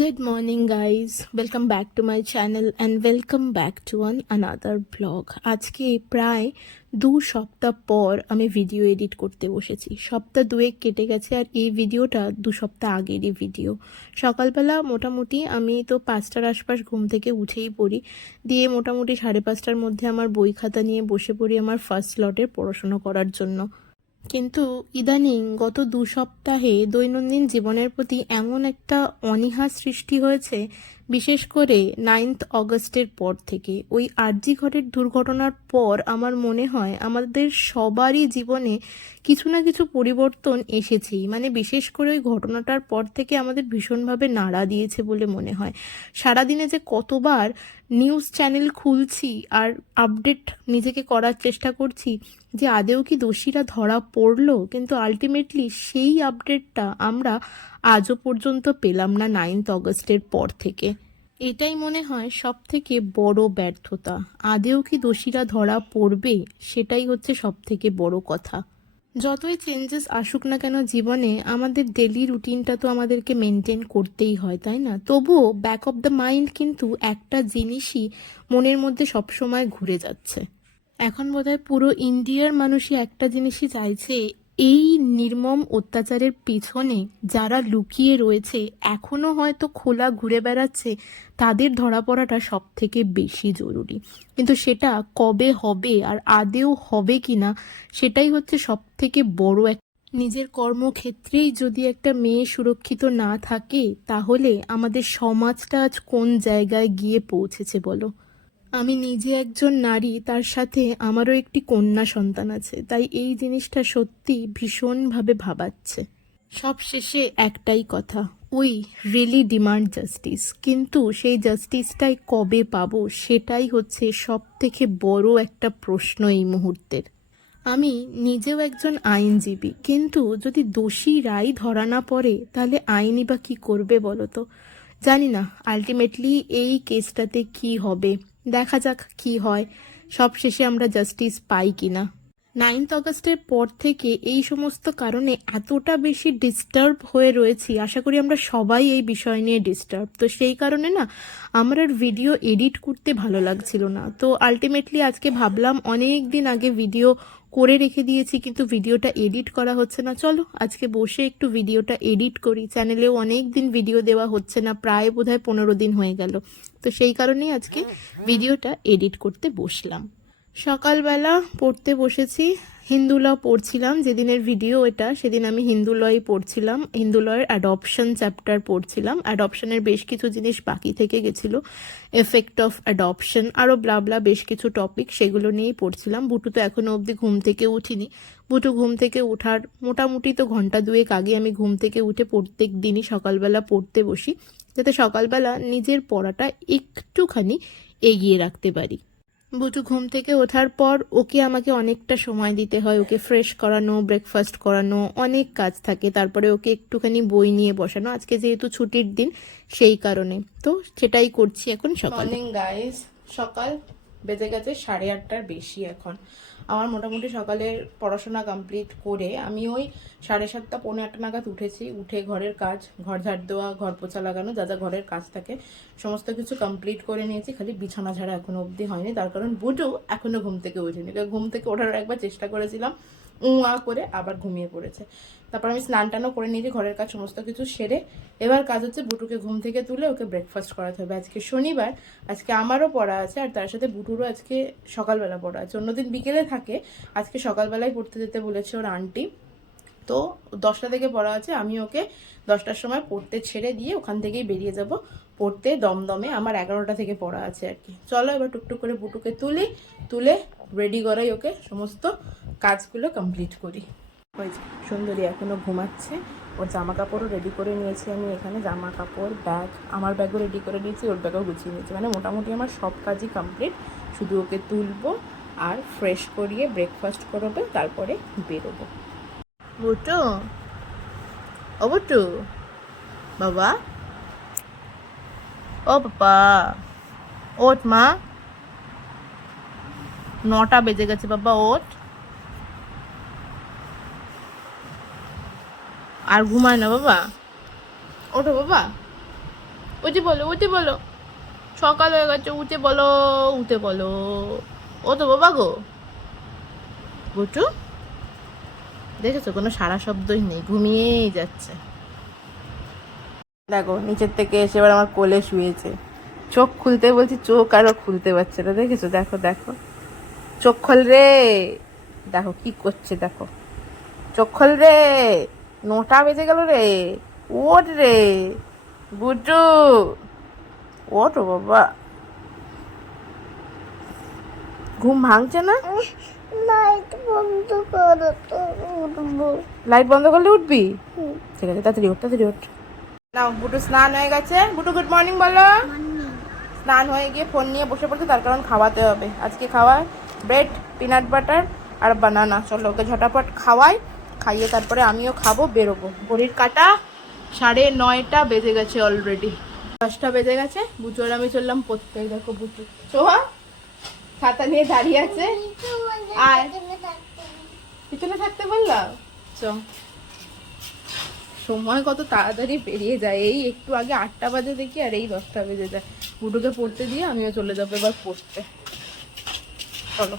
Good morning, guys. Welcome back to my channel and welcome back to another vlog. আজকে প্রায় 2 সপ্তাহ পর আমি ভিডিও এডিট করতে বসেছি। সপ্তাহ দুয়েক কেটে গেছে আর এই ভিডিওটা 2 সপ্তাহ আগেরই ভিডিও। সকালবেলা মোটামুটি আমি তো 5টার আশপাশ ঘুম থেকে উঠেই পড়ি, দিয়ে মোটামুটি 5:30টার মধ্যে আমার বই খাতা নিয়ে বসে পড়ি আমার ফার্স্ট লটের পড়াশোনা করার জন্য। কিন্তু ইদানিং গত 2 সপ্তাহে দৈনন্দিন জীবনের প্রতি এমন একটা অনীহা সৃষ্টি হয়েছে, বিশেষ করে 9th অগস্টের পর থেকে। ওই আরজি ঘরের দুর্ঘটনার পর আমার মনে হয় আমাদের সবারই জীবনে কিছু না কিছু পরিবর্তন এসেছেই। মানে বিশেষ করে ওই ঘটনাটার পর থেকে আমাদের ভীষণভাবে নাড়া দিয়েছে বলে মনে হয়। সারাদিনে যে কতবার নিউজ চ্যানেল খুলছি আর আপডেট নিজেকে করার চেষ্টা করছি যে আদেও কি দোষীরা ধরা পড়লো, কিন্তু আলটিমেটলি সেই আপডেটটা আমরা আজও পর্যন্ত পেলাম না 9th অগস্টের পর থেকে। এটাই মনে হয় সব থেকে বড় ব্যর্থতা। আদেও কি দোষীরা ধরা পড়বে, সেটাই হচ্ছে সব থেকে বড় কথা। যতই চেঞ্জেস আসুক না কেন জীবনে, আমাদের ডেলি রুটিনটা তো আমাদেরকে মেনটেন করতেই হয়, তাই না? তবুও ব্যাক অফ দ্য মাইন্ড কিন্তু একটা জিনিসই মনের মধ্যে সবসময় ঘুরে যাচ্ছে। এখন বোধহয় পুরো ইন্ডিয়ার মানুষই একটা জিনিসই চাইছে, এই নির্মম অত্যাচারের পিছনে যারা লুকিয়ে রয়েছে, এখনো হয়তো খোলা ঘুরে বেড়াচ্ছে, তাদের ধরা পড়াটা সব থেকে বেশি জরুরি। কিন্তু সেটা কবে হবে আর আদেও হবে কিনা, সেটাই হচ্ছে সব থেকে বড় এক। নিজের কর্মক্ষেত্রেই যদি একটা মেয়ে সুরক্ষিত না থাকে, তাহলে আমাদের সমাজটা আজ কোন জায়গায় গিয়ে পৌঁছেছে বলো? আমি নিজে একজন নারী, তার সাথে আমারও একটি কন্যা সন্তান আছে, তাই এই জিনিসটা সত্যি ভীষণভাবে ভাবাচ্ছে। সব শেষে একটাই কথা, উই রিয়েলি ডিমান্ড জাস্টিস, কিন্তু সেই জাস্টিসটাই কবে পাবো, সেটাই হচ্ছে সব থেকে বড় একটা প্রশ্ন এই মুহূর্তের। আমি নিজেও একজন আইনজীবী, কিন্তু যদি দোষী রায় ধরা না পড়ে, তাহলে আইনই বা কী করবে বলো তো? জানি না আলটিমেটলি এই কেসটাতে কি হবে, দেখা যাক কি হয়, সব শেষে আমরা জাস্টিস পাই কিনা। 9th অগস্টের পর থেকে এই সমস্ত কারণে এতটা বেশি ডিস্টার্ব হয়ে রয়েছি, আশা করি আমরা সবাই এই বিষয় নিয়ে ডিস্টার্ব। তো সেই কারণে না আমার আর ভিডিও এডিট করতে ভালো লাগছিল না। তো আলটিমেটলি আজকে ভাবলাম, অনেক দিন আগে ভিডিও করে রেখে দিয়েছি কিন্তু ভিডিওটা এডিট করা হচ্ছে না, চলো আজকে বসে একটু ভিডিওটা এডিট করি। চ্যানেলেও অনেক দিন ভিডিও দেওয়া হচ্ছে না, প্রায় বোধহয় 15 দিন হয়ে গেল। তো সেই কারণেই আজকে ভিডিওটা এডিট করতে বসলাম। সকালবেলা পড়তে বসেছি, হিন্দু ল পড়ছিলাম। যেদিনের ভিডিও এটা, সেদিন আমি হিন্দু লই পড়ছিলাম, হিন্দু লয়ের অ্যাডপশন চ্যাপ্টার পড়ছিলাম। অ্যাডপশনের বেশ কিছু জিনিস বাকি থেকে গেছিলো, এফেক্ট অফ অ্যাডপশন, আরও ব্লাবলা বেশ কিছু টপিক, সেগুলো নিয়েই পড়ছিলাম। বুটু তো এখনও অবধি ঘুম থেকে উঠিনি। বুটু ঘুম থেকে ওঠার মোটামুটি তো ঘন্টা দুয়েক আগে আমি ঘুম থেকে উঠে প্রত্যেক দিনই সকালবেলা পড়তে বসি, যাতে সকালবেলা নিজের পড়াটা একটুখানি এগিয়ে রাখতে পারি। বুটু ঘুম থেকে ওঠার পর ওকে আমাকে অনেকটা সময় দিতে হয়, ওকে ফ্রেশ করানো, ব্রেকফাস্ট করানো, অনেক কাজ থাকে। তারপরে ওকে একটুখানি বই নিয়ে বসানো, আজকে যেহেতু ছুটির দিন সেই কারণে। তো সেটাই করছি এখন। সকাল মর্নিং গাইস, সকাল বেজে গেছে 8:30টার বেশি এখন। আমার মোটামুটি সকালের পড়াশোনা কমপ্লিট করে আমি ওই 7:30 পৌনে 8টা নাগাদ উঠেছি। উঠে ঘরের কাজ, ঘর ঝাড় দেওয়া, ঘর পোছা লাগানো, যা যা ঘরের কাজ থাকে সমস্ত কিছু কমপ্লিট করে নিয়েছি। খালি বিছানা ঝাড়া এখনো অবধি হয়নি, তার কারণ বুটু এখনো ঘুম থেকে ওঠেনি। ঘুম থেকে ওঠার একবার চেষ্টা করেছিলাম, করে আবার ঘুমিয়ে পড়েছে। তারপর আমি স্নান টানও করে নিয়েছি, ঘরের কাজ সমস্ত কিছু সেরে এবার কাজ হচ্ছে বুটুকে ঘুম থেকে তুলে ওকে ব্রেকফাস্ট করাতে হবে। আজকে শনিবার, আজকে আমারও পড়া আছে আর তার সাথে বুটুরও আজকে সকালবেলা পড়া আছে। অন্যদিন বিকেলে থাকে, আজকে সকালবেলায় পড়তে যেতে বলেছে ওর আন্টি। তো 10টা থেকে পড়া আছে, আমি ওকে 10টার সময় পড়তে ছেড়ে দিয়ে ওখান থেকেই বেরিয়ে যাব পড়তে দমদমে। আমার 11টা থেকে পড়া আছে আর কি। চলো এবার টুকটুক করে বুটুকে তুলে রেডি করাই, ওকে সমস্ত কাজগুলো কমপ্লিট করি। ওই যে সুন্দরী এখনও ঘুমাচ্ছে। ওর জামা কাপড়ও রেডি করে নিয়েছি আমি এখানে, জামা কাপড়, ব্যাগ, আমার ব্যাগও রেডি করে নিয়েছি, ওর ব্যাগও গুছিয়ে নিয়েছি। মানে মোটামুটি আমার সব কাজই কমপ্লিট, শুধু ওকে তুলবো আর ফ্রেশ করিয়ে ব্রেকফাস্ট করবে, তারপরে বেরোবো। বুটু, ও বুটু বাবা, ও বাবা ওঠ মা, 9টা বেজে গেছে বাবা, ওঠ। আর ঘুমায় না বাবা, ওঠো বাবা। উঠে বলো, উঠে বলো, সকাল হয়ে গেছে, উঠে বলো, উঠে বলো। ও তো বাবা গো বুটু, দেখেছো কোনো সারা শব্দই নেই, ঘুমিয়েই যাচ্ছে। দেখো নিচের থেকে এসে এবার আমার কোলে শুয়েছে, চোখ খুলতে বলছি চোখ আরো খুলতে পারছে না, দেখেছো? দেখো দেখো, চোখ খোল রে, দেখো কি করছে, দেখো চোখ খোল রে, 9টা বেজে গেল রে, ওঠ রে বুটু, ওঠো বাবা, ঘুম ভাঙছে না? লাইট বন্ধ করো তো উঠবো। লাইট বন্ধ করলে উঠবি? ঠিক আছে, তাড়াতাড়ি ওঠ, তাড়াতাড়ি ওঠ। নাও, বুটু স্নান হয়ে গেছে। বুটু গুড মর্নিং বলো। স্নান হয়ে গিয়ে ফোন নিয়ে বসে পড়ছে, তার কারণ খাওয়াতে হবে। আজকে খাওয়া ব্রেড, পিনাট বাটার আর বানানা। চলো ওকে ঝটাপট খাওয়াই, খাইয়ে তারপরে আমিও খাবো, বেরোবো। ঘড়ির কাটা 9:30 বেজে গেছে অলরেডি, 10টা বেজে গেছে। বুটু আর আমি চললাম পড়তে। দেখো বুটু সোহা ছাতা নিয়ে দাঁড়িয়ে আছে, আর পিছনে থাকতে বললাম। চ, সময় কত তাড়াতাড়ি পেরিয়ে যায়, এই একটু আগে 8টা বাজে দেখি আর এই 10টা বেজে যায়। বুটুকে পড়তে দিয়ে আমিও চলে যাবো এবার পড়তে। চলো,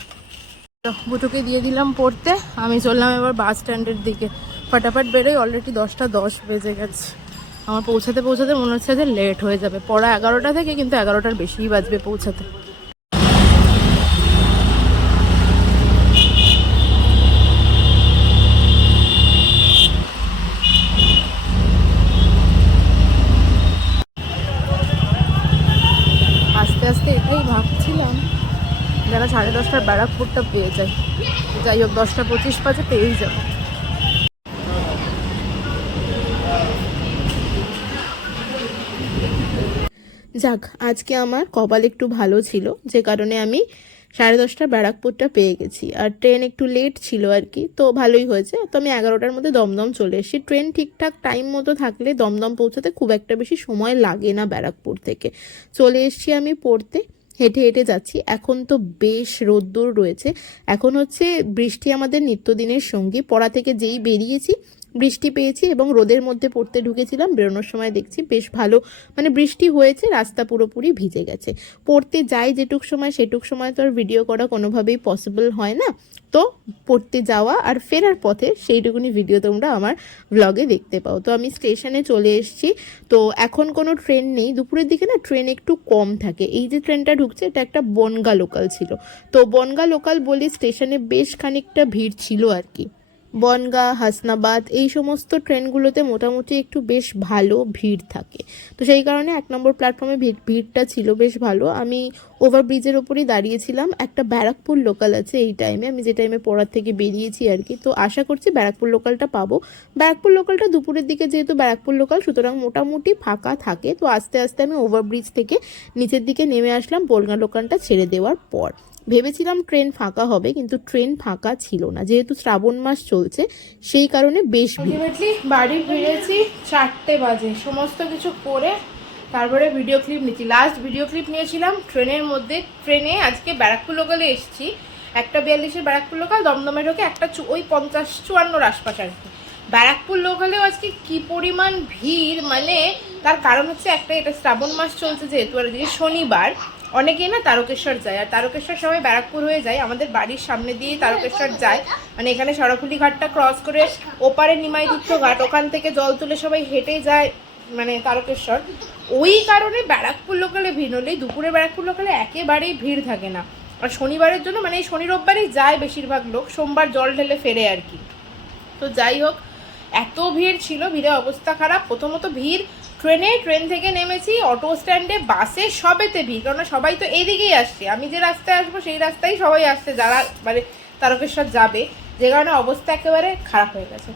বুটুকে দিয়ে দিলাম পড়তে, আমি চললাম এবার বাস স্ট্যান্ডের দিকে। ফটাফট বেরোই, অলরেডি 10টা 10 বেজে গেছে। আমার পৌঁছাতে পৌঁছাতে মনে হচ্ছে যে লেট হয়ে যাবে। পড়া 11টা থেকে, কিন্তু 11টার বেশিই বাজবে পৌঁছাতে। আস্তে আস্তে এটাই ভাবছিলাম যারা 10:30টার ব্যারাকপুরটা পেয়ে যায়। যাই হোক, 10টা 25 বাজে পেয়েই যাবো। যাক, আজকে আমার কপাল একটু ভালো ছিল, যে কারণে আমি 10:30টার ব্যারাকপুরটা পেয়ে গেছি। আর ট্রেন একটু লেট ছিল আর কি, তো ভালোই হয়েছে। তো আমি 11টার মধ্যে দমদম চলে এসেছি। ট্রেন ঠিকঠাক টাইম মতো থাকলে দমদম পৌঁছাতে খুব একটা বেশি সময় লাগে না ব্যারাকপুর থেকে। চলে এসেছি আমি পড়তে, হেঁটে হেঁটে যাচ্ছি। এখন তো বেশ রোদ্দুর রয়েছে, এখন হচ্ছে বৃষ্টি আমাদের নিত্যদিনের সঙ্গী। পড়া থেকে যেই বেরিয়েছি বৃষ্টি পেয়েছি, এবং রোদের মধ্যে পড়তে ঢুকেছিলাম, বেরোনোর সময় দেখছি বেশ ভালো মানে বৃষ্টি হয়েছে, রাস্তা পুরোপুরি ভিজে গেছে। পড়তে যাই যেটুক সময়, সেটুক সময় তো আর ভিডিও করা কোনোভাবেই পসিবল হয় না। তো পড়তে যাওয়া আর ফেরার পথে সেইটুকুনি ভিডিও তোমরা আমার ব্লগে দেখতে পাও। তো আমি স্টেশনে চলে এসেছি। তো এখন কোনো ট্রেন নেই, দুপুরের দিকে না ট্রেন একটু কম থাকে। এই যে ট্রেনটা ঢুকছে এটা একটা বনগা লোকাল ছিল, তো বনগা লোকাল বলে স্টেশনে বেশ খানিকটা ভিড় ছিল আর কি। বনগাঁ, হাসনাবাদ এই সমস্ত ট্রেনগুলোতে মোটামুটি একটু বেশ ভালো ভিড় থাকে। তো সেই কারণে 1 নম্বর প্ল্যাটফর্মে ভিড়টা ছিল বেশ ভালো। আমি ওভারব্রিজের ওপরই দাঁড়িয়েছিলাম। একটা ব্যারাকপুর লোকাল আছে এই টাইমে, আমি যে টাইমে পড়ার থেকে বেরিয়েছি আর কি। তো আশা করছি ব্যারাকপুর লোকালটা পাবো। ব্যারাকপুর লোকালটা দুপুরের দিকে, যেহেতু ব্যারাকপুর লোকাল সুতরাং মোটামুটি ফাঁকা থাকে। তো আস্তে আস্তে আমি ওভারব্রিজ থেকে নিচের দিকে নেমে আসলাম বনগাঁ লোকালটা ছেড়ে দেওয়ার পর। ভেবেছিলাম ট্রেন ফাঁকা হবে, কিন্তু ট্রেন ফাঁকা ছিল না, যেহেতু শ্রাবণ মাস চলছে সেই কারণে বেশ আলটিমেটলি বাড়ি ফিরেছি 4টে বাজে। সমস্ত কিছু করে তারপরে ভিডিও ক্লিপ নিচ্ছি। লাস্ট ভিডিও ক্লিপ নিয়েছিলাম ট্রেনের মধ্যে। ট্রেনে আজকে ব্যারাকপুর লোকালে এসেছি, 1:42-এর ব্যারাকপুর লোকাল, দমদমে ঢোকে একটা ওই 50-54 আশপাশ আর কি। ব্যারাকপুর লোকালেও আজকে কি পরিমাণ ভিড়, মানে তার কারণ হচ্ছে একটা, এটা শ্রাবণ মাস চলছে যেহেতু, আর যে শনিবার অনেকেই না তারকেশ্বর যায়, আর তারকেশ্বর সবাই ব্যারাকপুর হয়ে যায়। আমাদের বাড়ির সামনে দিয়েই তারকেশ্বর যায়, মানে এখানে সরাফুলি ঘাটটা ক্রস করে ওপারে নিমাইতীর্থ ঘাট, ওখান থেকে জল তুলে সবাই হেঁটে যায় মানে তারকেশ্বর। ওই কারণে ব্যারাকপুর লোকালে ভিড়, হলেই দুপুরে ব্যারাকপুর লোকালে একেবারেই ভিড় থাকে না। আর শনিবারের জন্য মানে এই শনি রোববারেই যায় বেশিরভাগ লোক, সোমবার জল ঢেলে ফেরে আর কি। তো যাই হোক, এত ভিড় ছিল, ভিড়ে অবস্থা খারাপ। প্রথমত ভিড় ট্রেন থেকে নেমেছি, অটো স্ট্যান্ডে, বাসে, সবেতে ভিড়, কারণ সবাই তো এইদিকেই আসছে। আমি যে রাস্তায় আসবো সেই রাস্তায় সবাই আসছে যারা মানে তারকেশ্বর যাবে, যে কারণে অবস্থা একেবারে খারাপ হয়ে গেছে।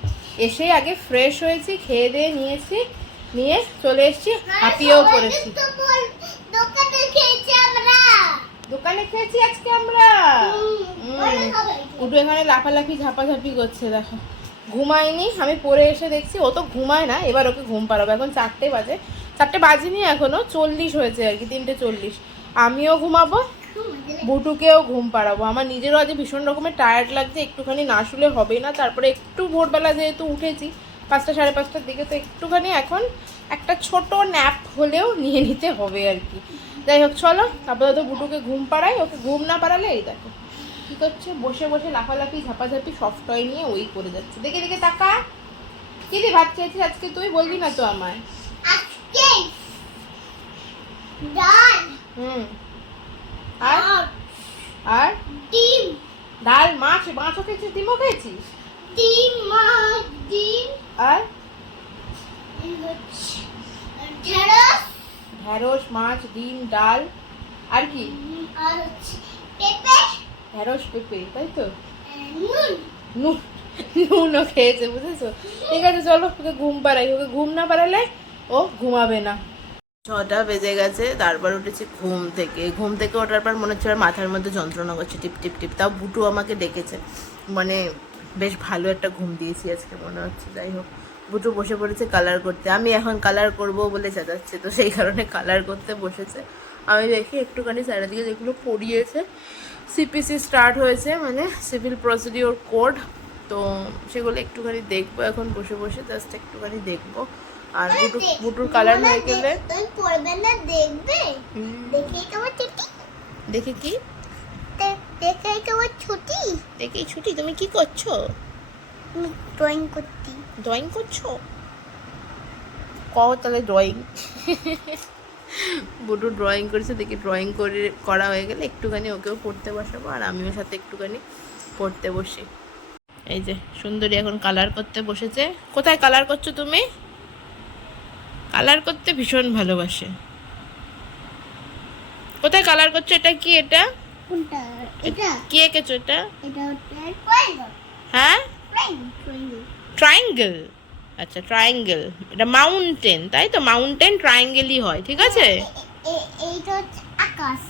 এসে আগে ফ্রেশ হয়েছি, খেয়ে দিয়ে নিয়ে চলে এসেছি, হাঁপিয়েও পড়েছি। দোকানে খেয়েছি আজকে আমরা। উঠে এখানে লাফালাফি ঝাপাঝাপি করছে, দেখো ঘুমায়নি। আমি পরে এসে দেখছি ও তো ঘুমায় না, এবার ওকে ঘুম পাড়াবো। এখন 4টে বাজে, 4টে বাজেনি এখনো, 40 হয়েছে আর কি, 3:40। আমিও ঘুমাবো, বুটুকেও ঘুম পাড়াবো। আমার নিজেরও আজ ভীষণ রকমের টায়ার্ড লাগছে, একটুখানি না শুলে হবেই না। তারপরে একটু ভোরবেলা যেহেতু উঠেছি, 5টা 5:30টার দিকে, তো একটুখানি এখন একটা ছোট ন্যাপ হলেও নিয়ে নিতে হবে আর কি। যাই হোক চলো, আপাতত বুটুকে ঘুম পাড়াই। ওকে ঘুম না পাড়ালে এই দেখো কী করছে, বসে বসে লাফালাফি ঝাপাঝাপি সফট টয় নিয়ে ওই করে যাচ্ছে। দেখে দেখে টাকা কি দিয়ে ভাত খেয়েছিস আজকে, তুই বলবি না তো আমায়? আজকে ডাল আর আর ডিম, ডাল, মাছও খেয়েছিস, ডিমও খেয়েছিস? ডিম মাছ ডিম আর ঢেঁড়স, ঢ্যাঁড়স, মাছ, ডিম, ডাল, আর কি? আর পেঁপে, ঢ্যাঁড়স, পেঁপে, তাই তো? নুন। নুন, নুনও খেয়েছে, বুঝেছো? ঠিক আছে চলো, ওকে ঘুম পাড়াই। ওকে ঘুম না পাড়ালে ও ঘুমাবে না। 6টা বেজে গেছে, তারপর উঠেছি ঘুম থেকে। ঘুম থেকে ওঠার পর মনে হচ্ছে আর মাথার মধ্যে যন্ত্রণা করছে, টিপ টিপ টিপ। তাও বুটু আমাকে ডেকেছে, মানে বেশ ভালো একটা ঘুম দিয়েছি আজকে মনে হচ্ছে। যাই হোক, বুটু বসে পড়েছে কালার করতে। আমি এখন কালার করব বলে চেঁচাচ্ছে, তো সেই কারণে কালার করতে বসেছে। আমি দেখি একটুখানি চারিদিকে যেগুলো পড়িয়েছে, সিপিসি স্টার্ট হয়েছে, মানে সিভিল প্রসিডিওর কোড, তো সেগুলো একটুখানি দেখবো এখন বসে বসে, জাস্ট একটুখানি দেখবো। আর বুটুর কালার হয়ে গেলে তুমি পড়বে না, দেখবে? দেখেই তোমার ছুটি, দেখে কি দেখেই তোমার ছুটি। দেখেই ছুটি। তুমি কি করছো? আমি ড্রয়িং করছি। ড্রয়িং করছো? কও তাহলে ড্রয়িং। বুটু ড্রয়িং করেছে, দেখি ড্রয়িং করা হয়ে গেলে একটুখানি ওকেও পড়তে বসাবো, আর আমিও সাথে একটুখানি পড়তে বসি। এই যে সুন্দরী এখন কালার করতে বসেছে। কোথায় কালার করছো তুমি? কালার করতে ভীষণ ভালোবাসে। কোথায় কালার করছো? এটা কি? এটা কোনটা? এটা কি এঁকেছো এটা? এটা হচ্ছে ট্রায়াঙ্গেল। হ্যাঁ, ট্রায়াঙ্গেল। ট্রায়াঙ্গেল। আচ্ছা ট্রায়াঙ্গেল। এটা মাউন্টেন, তাই তো? মাউন্টেন ট্রায়াঙ্গেলই হয়, ঠিক আছে? এইটা হচ্ছে আকাশ।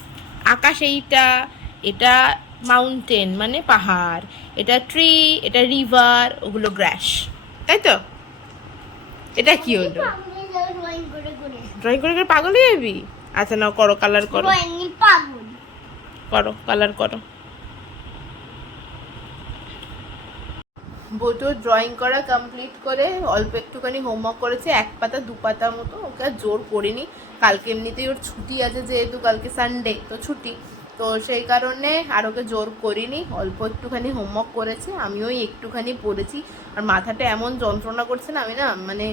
আকাশ এইটা, এটা মাউন্টেন মানে পাহাড়, এটা ট্রি, এটা রিভার, ওগুলো গ্রাস, তাই তো? এটা কি হলো? ড্রয়িং করে করে ড্রয়িং করে করে পাগল হয়ে যাবি। আচ্ছা নাও, করো, কালার করো, ড্রয়িং এর পাগল। করো, কালার করো। বুটু ড্রয়িং করা কমপ্লিট করে অল্প একটুখানি হোমওয়ার্ক করেছে, 1 পাতা 2 পাতা মতো। ওকে আর জোর করিনি, কালকে এমনিতেই ওর ছুটি আছে, যেহেতু কালকে সানডে তো ছুটি, তো সেই কারণে আর ওকে জোর করিনি। অল্প একটুখানি হোমওয়ার্ক করেছে, আমিও একটুখানি পড়েছি। আর মাথাটা এমন যন্ত্রণা করছে না, আমি না মানে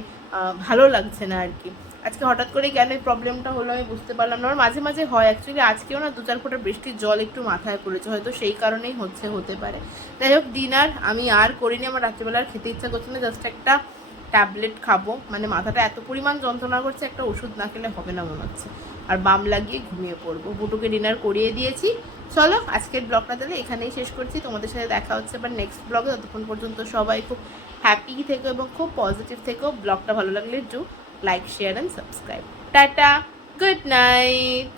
ভালো লাগছে না আর কি। আজকে হঠাৎ করে কেন এই প্রবলেমটা হলো আমি বুঝতে পারলাম না। আমার মাঝে মাঝে হয়, অ্যাকচুয়ালি আজকেও না 2-4 ফোঁটা বৃষ্টির জল একটু মাথায় পড়েছে, হয়তো সেই কারণেই হতে পারে। যাই হোক, ডিনার আমি আর করিনি, আমার রাত্রিবেলার খেতে ইচ্ছা করছে না, জাস্ট একটা ট্যাবলেট খাবো। মানে মাথাটা এত পরিমাণ যন্ত্রণা করছে, একটা ওষুধ না খেলে হবে না মনে হচ্ছে। আর বাম লাগিয়ে ঘুমিয়ে পড়বো। বুটুকে ডিনার করিয়ে দিয়েছি। চলো আজকের ব্লগটা তাহলে এখানেই শেষ করছি। তোমাদের সাথে দেখা হচ্ছে আবার নেক্সট ব্লগে। ততক্ষণ পর্যন্ত সবাই খুব হ্যাপি থেকো এবং খুব পজিটিভ থেকো। ব্লগটা ভালো লাগলে do like, share and subscribe. Tata, good night.